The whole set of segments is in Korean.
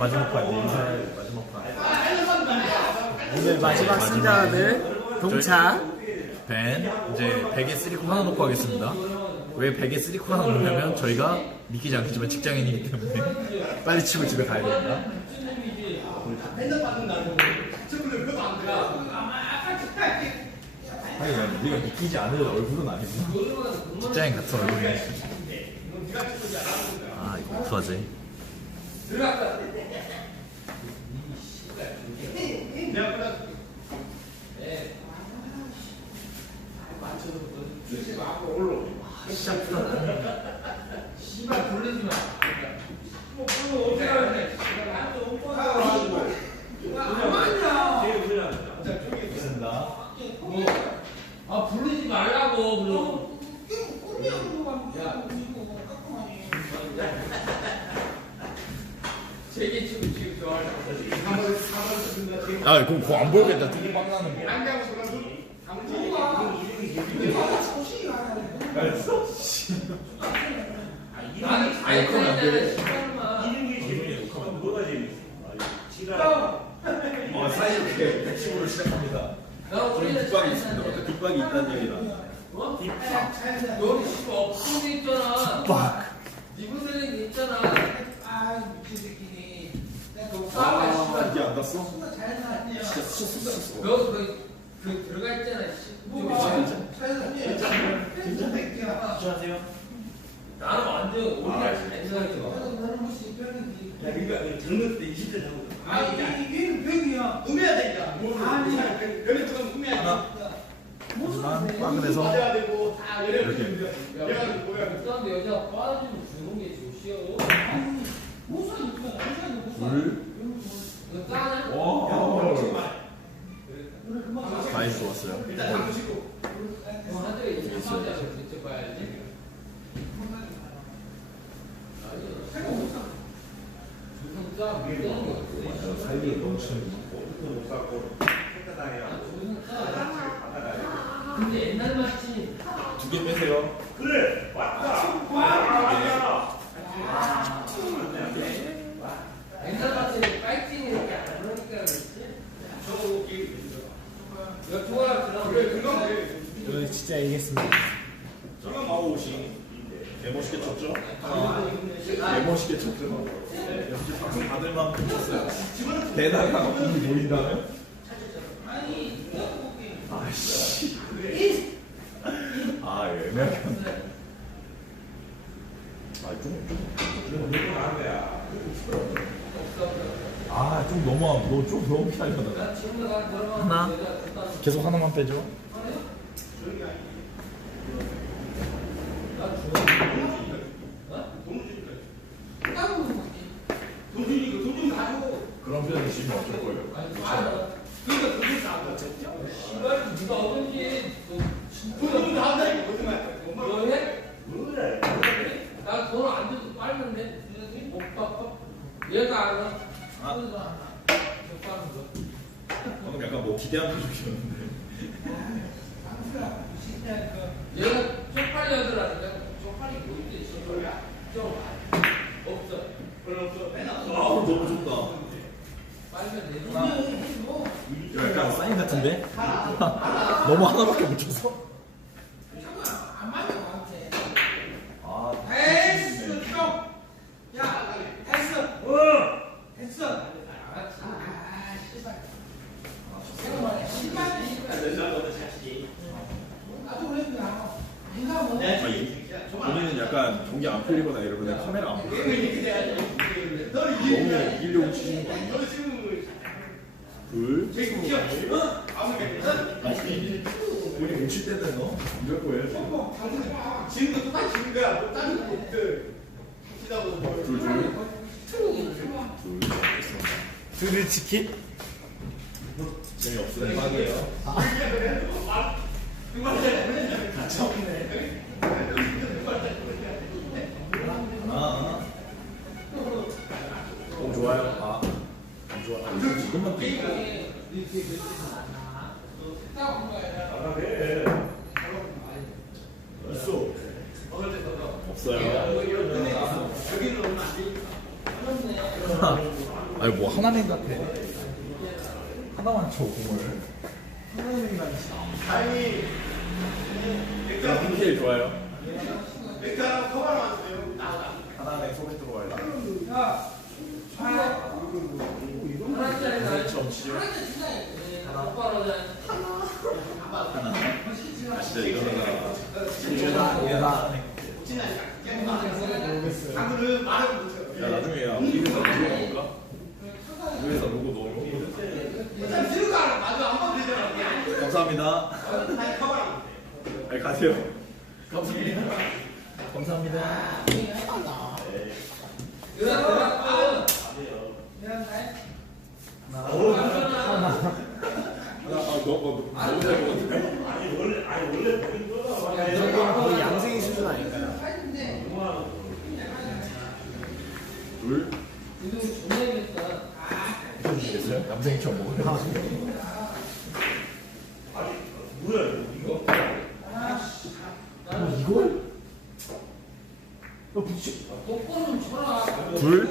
마지막 판 인사할 마지막 판. 오늘 마지막 승자들 동차. 벤 이제 100에 3코 하나 놓고 하겠습니다. 왜 100에 3코 하나 놓냐면 저희가 믿기지 않겠지만 직장인이기 때문에 빨리 치고 집에 가야 됩니다. 아니 난 네가 믿기지 않을 얼굴은 아니고 직장인 같은 얼굴이야. 아 이거 어떡하지? 씨발 돌리지 마. 아 부르지 말라고 그럼. 세계 지금 좋아할 아 그럼 그거 안 보겠다. 두개 빵 나는 거. 나는 사이좋게 백식으로 시작합니다. 저희 뒷박이 있습니다. 어때 뒷박이 있다는 얘기다. 여기 씨발 없는 게 있잖아. 빡. 니분 쓰는 게 있잖아. 아 미친 새끼니. 이게 안 갔어? 진짜 스쳤어. 너 그 들어가 있잖아. 안녕하세요. 나는 완전 우리가 잘 생각해. 야, 그러니까 젊을 때 20대 잡고. 아니 이게는 병이야. 꾸며야 되니까. 아니. 별에 조금 꾸며야 돼. 빵을 해서 맞아야 되고 다 이렇게. 이래가지고 뭐야. 그런데 여자가 빠지면 주는 게 좋시오. 무슨 이거 둘. 이거 짜네? 많이 좋았어요. 일단 다 보시고. 한쪽에 이제 싸우자. 직접 봐야지. 살기에 넘치는 근데 옛날 맛이 두개 빼세요. 그래, 왔다. 옛날 맛이 파이팅이 이렇게 안 하니까 그렇지? 이거 좋아 그래, 그건 그래. 오늘 진짜 이겼습니다. 저건 마오시. 개멋있게 쳤죠? 개멋있게 쳤죠? 역시 박수 받을 만큼 쳤어요. 대다가 눈이 보인다면? 아이씨. 아, 애매하게 한다. 아, 좀. 아, 좀 너무, 좀 너무 피하려다가. 하나? 계속 하나만 빼줘. 돈 다 줘. 그런 표현이 지금 어쩔 거예요? 그러니까 돈을 다 줘. 씨발 누가 어딘지 돈을 다 한다니까, 거짓말. 너 해? 나 돈 안 줘도 빨는데 못 바꿔. 얘가 알아. 방금 약간 뭐 기대한 표정이었는데. 얘가 쪽팔리 하더라니까. 쪽팔리 보이지? 좀 없어. 아, 너무 좋다. 빨면 내 돈. 이거 약간 사인 같은데? 너무 하나밖에 못 쳤어? 안 맞는 거 같아. 아, 됐어 좀. 야 됐어. 됐어. 아 씨발. 나도 그랬냐. 네가 뭐. 본인은 약간 경기 안 풀리거나 이러면 카메라 안 보고 너무 너는 이기려고 치시는 거 아니야? 너 지금 둘? 아무리 본인 못 칠 때는 너? 이럴 거예요 지금도 똑같이 지는 거야. 뭐 다른 거 없대. 치다고 뭐. 둘 둘을 치킨? 재미없으면 빵이에요 좋아요. 안 좋아. 조금만 더 있고. 있어. 없어요. 여기는 얼마 안 돼. 아니 뭐 하나만 같아. 하나만 쳐 공을. 다행히 PK 좋아요. 맥주 하나 커버를 왔어요. 하나에 소개 들어와요. 하나짜리 점치요. 오빠로는 아 진짜 이러다가 얘가 당근은 말을 못해요. 야 나중에 야 우리에서 로고 넣을까? 우리에서 로고 넣어. 일단 들고 가라. 나도 한번 되잖아. 감사합니다. 다시 커버를. 네, 가세요. 감사합니다. 감사합니다. 너무 잘 먹었네. 이 정도는 거의 양생이 수준 아닌가요? 둘. 이거 존나겠다. 모르겠어요? 남생이 처음 먹어요. 이걸? 너 부딪혀. 똑바로 좀 쳐라. 둘.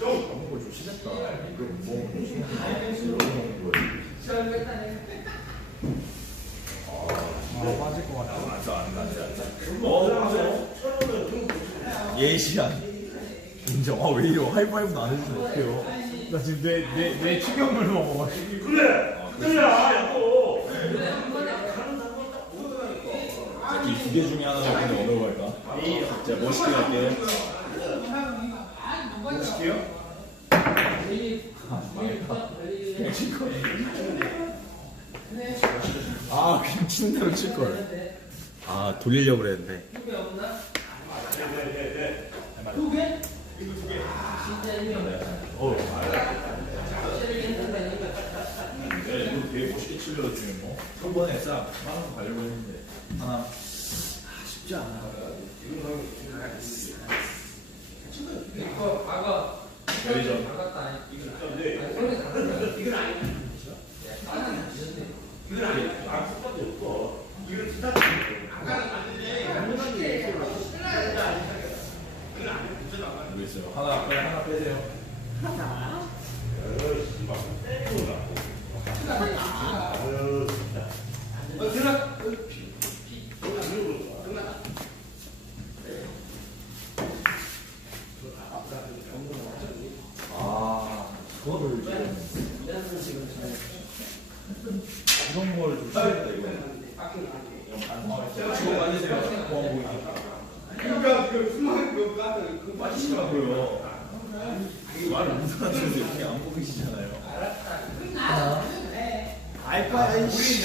먹는 거 조심했다. 이거 뭐 빠질 것 같아. 예시한 인정. 아 왜 이래? 하이파이브도 안 해주면 어떡해요? 나 지금 내 충격물 먹어가지고. 이 두 개 중에 하나를 근데 어느 거 할까? 제가 멋있게 할게요. 멋있게요? 그냥 칠 걸. 아 그냥 치는 대로 칠 걸. 아 돌리려고 그랬는데. 두개 없나? 두 개? 진짜 의미 없네. 이거 되게 멋있게 치려고 지금 뭐. 한 번에 싹 많은 거 가려고 했는데 하나 쉽지 않아. 이거 과거 여기죠. 나갔다. 이거 다른데. 이건 아니야. 모르겠어요. 하나 빼세요. 그거를 그런 걸 좀 싫어했다 이거. 지금 빠지세요. 고마워 보이게. 그러니까 그 수많은 그 같은 그 빠지시라고요. 말을 못하는데 이렇게 안 보이시잖아요. 아이씨.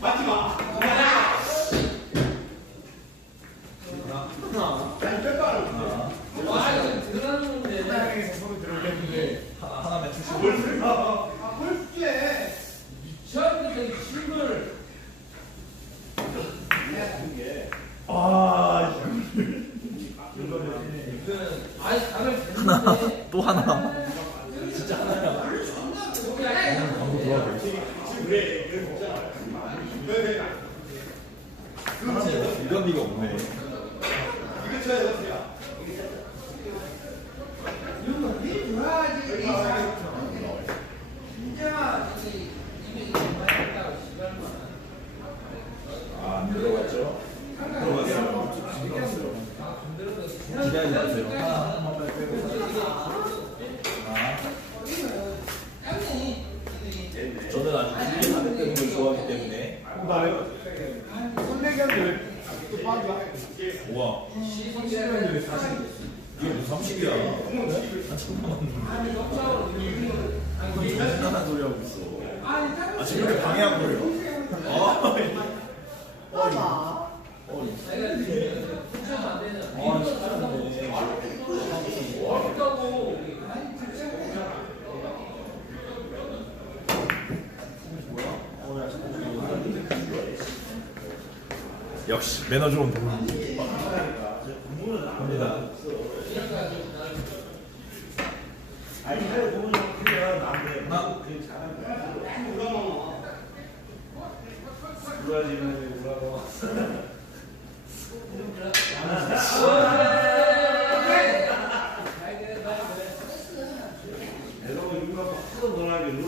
맞지 마. 와, 이거 들어가는데. 땅에서 소리 들어오겠는데. 하나만 주시고. 아, 볼게. 저한테 되게 힘을. 아니, 답을 듣는데. 또 하나. 이런 리가 없네. 이거 쳐야 돼. 안 들어갔죠? 들어갔어요. 기다리지 마세요. 하나만 빨리 빼고. 저는 아주 길게 가는 걸 좋아하기 때문에. 손대견들 또 빠져. 우와. 손대견들이 사실. 이게 뭐 30이야. 한 천만 원. 이상한 소리 하고 있어. 아, 지금 이렇게 방해한 거예요? 내가 지금 붙여면 안 되는. 어렵다고. 역시 매너 좋은 동물. 갑니다. 아니 잘 보면 그냥 나한테 막 그 잘하는 거야. 울어지면 울어. 내가 이거 하도 놀아게 너.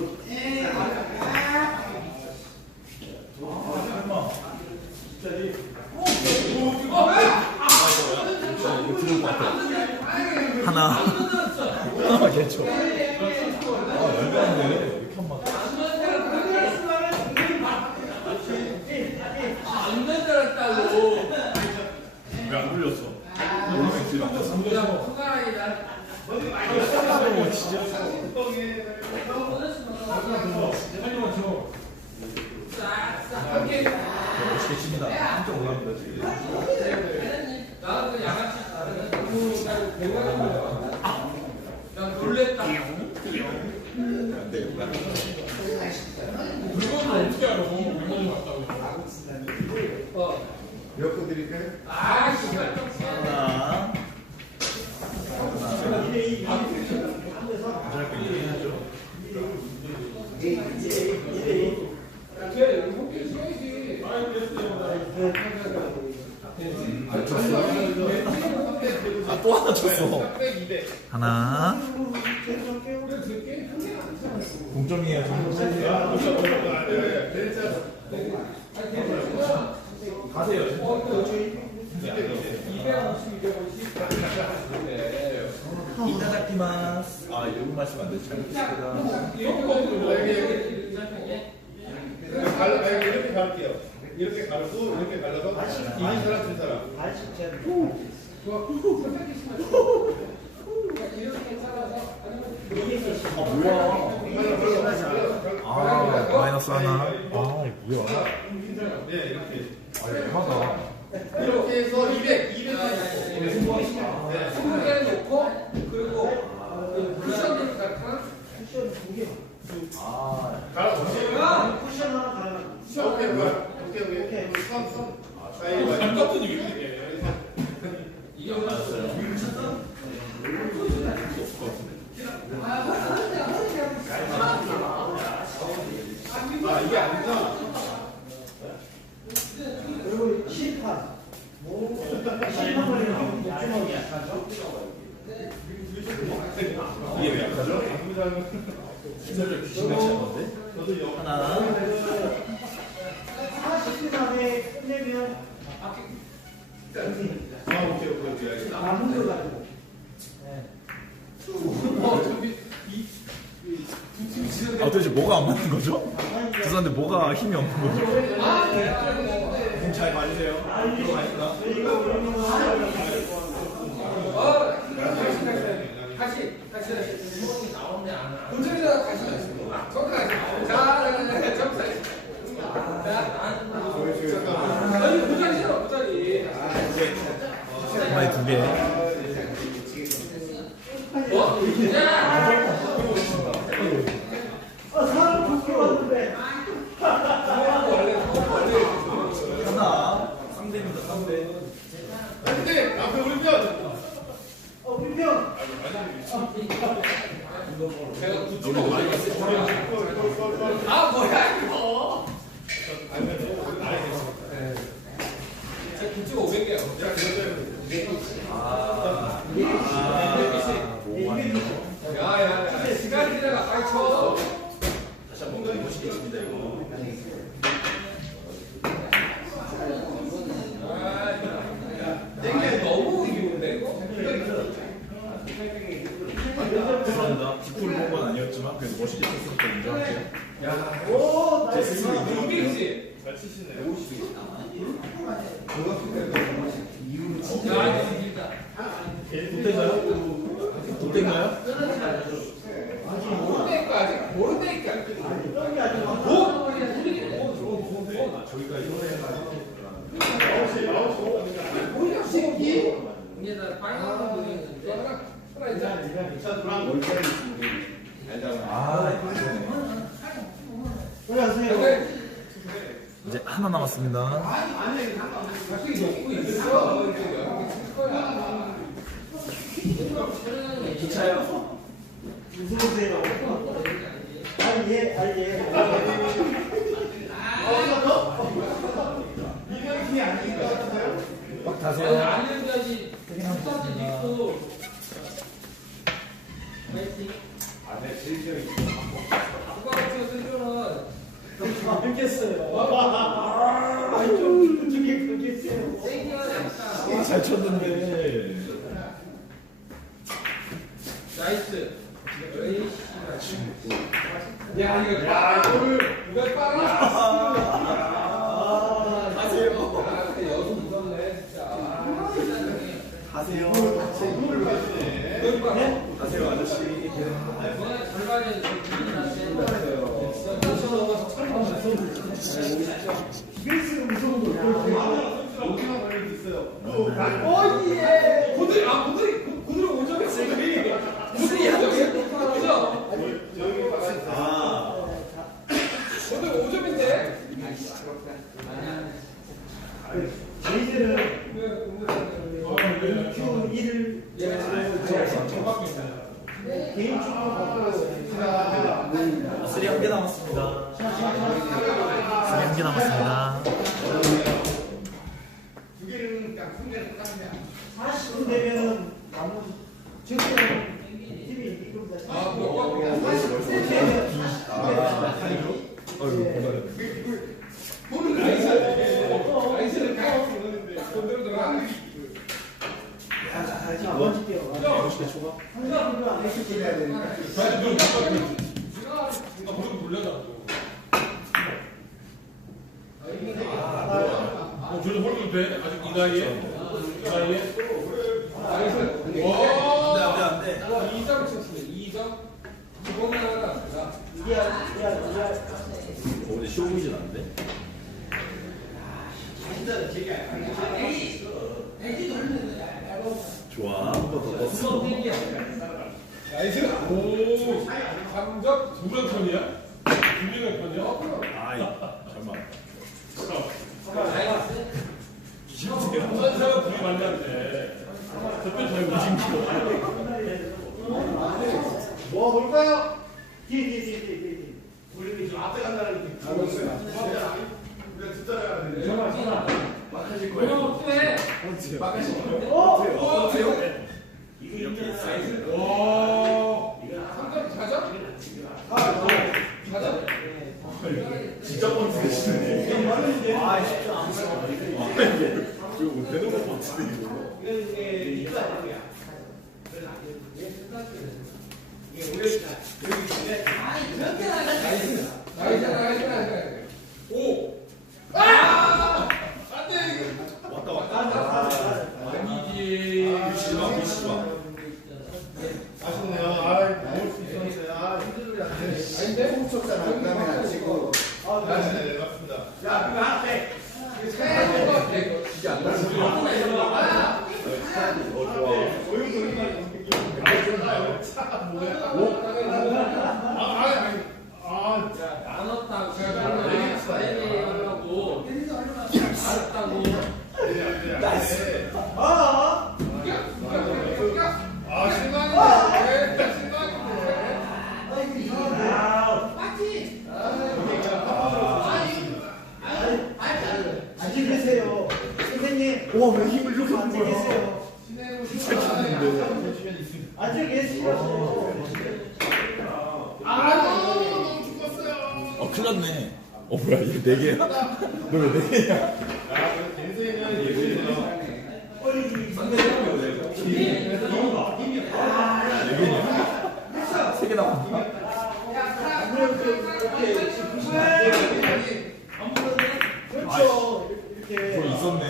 진짜지? 이거 들을 것 같아. 하나 개쳐. 아 열받네. 왜 이렇게 한 번. 안 된다고. 왜안 굴렸어? 야, 큰가라이 날. 진짜. 함께. 멋있게 친다. 깜짝 놀랍니다 지금. 나는 그 양아치 야 놀랬다. 안 되겠다. 물건을 어떻게 알아? 물건이 왔다고. 몇 거 드릴까요? 아 씨발. 하나. 잘할거 이해하죠. 야, 이렇게 써야지. 안 쳤어. 아 또 하나 쳤어. 하나. 공정이에요. 가세요. 이타다키마스. 아 이런 말씀 안 돼. 잘못했습니다. 이렇게 가를게요. 이렇게 가르고 이렇게 갈라서 이긴 사람 진 사람. 아 마이너스 하나. 아 이거 뭐야? 네 이렇게. 아 이거 이렇게 해서 200 20개 놓고 그리고 쿠션들 같은 갈아보세요. 쿠션 하나 갈아. 오케이. 손. 사이 안 떴더니 왜 이렇게. 이게 올랐어요. 아 이게 아니구나. 그리고 실판. 실판 걸리면 주먹이야. 이게 왜 약하죠? 기술력 귀신같이 한 건데? 하나. 40분 안에 끝내면 오케이. 남은 거 가지고. 아 도대체 뭐가 안 맞는 거죠? 두 사람인데 뭐가 힘이 없는 거죠? 그럼 잘 봐주세요. 이거 맛있다. 다시 주먹이 나오네 안 나. 운전자 다시 저까지. 자, 점사해. 아니 부자리 싫어 부자리. 하나에 두 개. 야. 사람 두개 왔는데. 하나. 3대입니다. 3대. 근데 앞에 우리 편. 우리 편. 제가 구찌가 많이 갔어요. 아 뭐야 이거? 제가 구찌가 500개야. 야야 시간 지나가 빨리 쳐. 다시 한번 더 멋있겠습니다 이거. 이게 너무 이기는데 이거? 죄송합니다. 뒷골 본 건 아니었지만 그래도 멋있게 쳤으니까 인정할게요. 오, 제 스스로 인정. 이기지. 잘 치시네. 야 이기다. 롯데인가요? 롯데인가요? 모른다니까 아직 모른다니까. 뭐? 저기가 이번에 뭐야 새끼? 이게 나 빨간 거 있는데. 안녕하세요. 이제 하나 남았습니다. 자식이 먹고 있어. 이제 여기 쓸 거야. 기차요? 웃으세요. 아예 아예. 이명이 아닌 것 같은데요? 막 아니, 다세요. 알려줘야지. 스타트도 있고. 파이팅. 아네 제일 싫어. 누가 같은 거 쓰면은 알겠어요. 좀 어떻게 그러겠어요. 세기가 약간. 잘 쳤는데. 나이스. 야, 이거 이거 빨아. 하세요. 여수 무섭네, 진짜. 하세요. 제물을 봐주네. 하세요 아저씨. 이번에 절반에 기분이 났는데. 이글스가 무서운 거. 여기만 걸릴 수 있어요. 오예. 고들, 고들 오점했어. 그죠? 저기 봐가지고. 아. 고들 5점인데? 저희들은 Q1을 개인 축구 받고 3 한 개 남았습니다. 3 한 개 남았습니다. 두 개는 그냥 한 개는 딱 40분 되면은 남은 저기는 팀이 이기고 아, 뭐, 돈을 라이스를 가. 돈대로 들어가. 먼저 뛰어. 항상 그거 안 했을 때 해야 되니까. 누가 무릎 돌려가지고. 저도 홀도 돼? 아직 이 나이에? 이 나이에? 와! 안 돼. 2점 쳤습니다. 2점. 기본이 하나. 근데 쉬워 보이진 않는데? 좋아. 한 번 더 떴어. 나이스! 오! 3점? 누가 편이야? 김민호 편이야? 아이, 잠깐만. 부산사가 둘이 만났는데 그때 잘 무심기로 뭐 볼까요? 뒤. 우리 좀 앞에 간다는 느낌. 우리가 뒷따라가야 되는데. 막하실 그럼 어때? 이렇게 있어요. 와 3점 4점? 4점? 진짜 뻔뻔하시네. 아, 진짜 안 무서워. 이거 못 되는 것 같은데, 이거. 나이스. 오! 아! 안돼 이거 왔다, 왔다. 아니지 미치마. 아쉽네요. 먹을 수 있었는데. 힘들지 않네. 아닌데? 홈쪽잖아. 그다음에 안 치고. 네, 맞습니다. 야, 그거 앞에. 진짜 안 나왔어. 안 왔다고. 하려고. 알았다고. 실망이네 실망이네 맞지? 앉아 계세요. 선생님. 와, 왜 힘을 이렇게 앉아 준 거야? 계세요. 앉아 계시라고. 너무 죽었어요. 큰일 났네. 뭐야, 이게 4개야? 너 왜 4개냐? 인생은 예술이네요. 세 개 남았나? 그렇죠. 이렇게. 그거 있었네.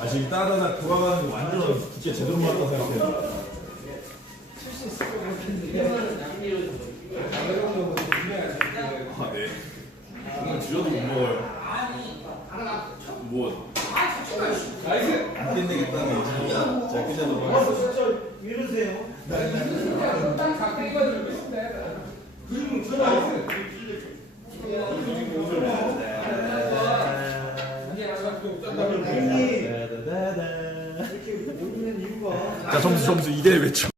아, 지금 따다다 돌아가는 거 완전 진짜 제대로 맞다 생각해. 아, 네. 이건 드셔도 못 먹어요. 뭐, 안 끝내겠다는 의지가 제가 끝내도 먹어요. 진짜 이러세요. 딱 작게 입어주고 싶네. 형님 이렇게 모이는 이유가 자 점수 2대1 외쳐.